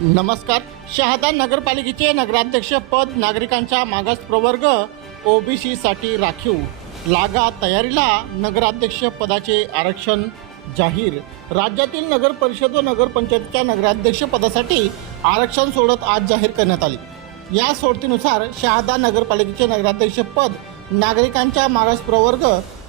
नमस्कार. शहादा नगरपालिकेचे नगराध्यक्ष पद नागरिकांच्या मागास प्रवर्ग ओबीसी साठी राखीव. लागा तयारीला नगराध्यक्ष पदाचे आरक्षण जाहीर. राज्यातील नगर परिषद व नगरपंचायतीच्या नगराध्यक्ष पदासाठी आरक्षण सोडत आज जाहीर करण्यात आली. या सोडतीनुसार शहादा नगरपालिकेचे नगराध्यक्ष पद नागरिकांच्या मागास प्रवर्ग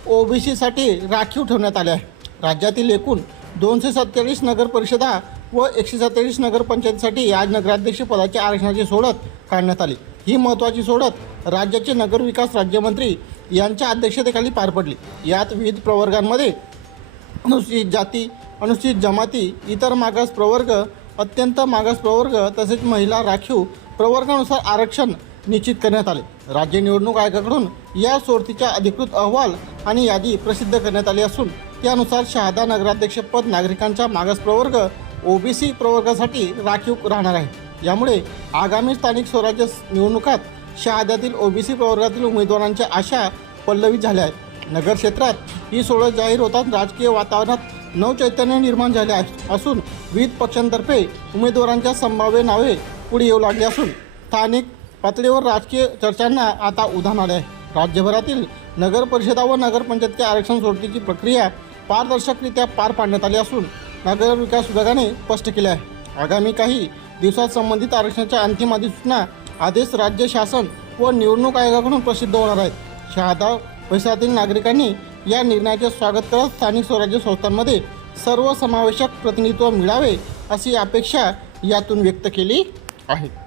ओबीसीसाठी राखीव ठेवण्यात आले आहे. राज्यातील एकूण दोनशे सत्तेचाळीस नगर परिषदा व एकशे सत्तेचाळीस नगरपंचायतीसाठी आज नगराध्यक्षपदाच्या आरक्षणाची सोडत काढण्यात आली. ही महत्त्वाची सोडत राज्याचे नगरविकास राज्यमंत्री यांच्या अध्यक्षतेखाली पार पडली. यात विविध प्रवर्गांमध्ये अनुसूचित जाती अनुसूचित जमाती इतर मागास प्रवर्ग अत्यंत मागास प्रवर्ग तसेच महिला राखीव प्रवर्गानुसार आरक्षण निश्चित करण्यात आले. राज्य निवडणूक आयोगाकडून या सोडतीचा अधिकृत अहवाल आणि यादी प्रसिद्ध करण्यात आली असून त्यानुसार शहादा नगराध्यक्षपद नागरिकांच्या मागास प्रवर्ग ओबीसी प्रवर्गासाठी राखीव राहणार आहे. यामुळे आगामी स्थानिक स्वराज्य निवडणुकात शहाद्यातील ओबीसी प्रवर्गातील उमेदवारांच्या आशा पल्लवी झाल्या आहेत. नगर क्षेत्रात ही सोडत जाहीर होताच राजकीय वातावरणात नवचैतन्य निर्माण झाले आहे असून विविध पक्षांतर्फे उमेदवारांच्या संभाव्य नावे पुढे येऊ लागली असून स्थानिक पातळीवर राजकीय चर्चांना आता उधाण आले आहे राज्यभरातील नगर परिषदा व नगरपंचायतच्या आरक्षण सोडतीची प्रक्रिया पारदर्शकरित्या पार पाडण्यात आली असून नगर विकास विभागाने स्पष्ट केले आहे. आगामी काही दिवसात संबंधित आरक्षणाच्या अंतिम अधिसूचना आदेश राज्य शासन व निवडणूक आयोगाकडून प्रसिद्ध होणार आहेत. शहादा परिसरातील नागरिकांनी या निर्णयाचे स्वागत करत स्थानिक स्वराज्य संस्थांमध्ये सर्वसमावेशक प्रतिनिधित्व मिळावे अशी अपेक्षा यातून व्यक्त केली आहे.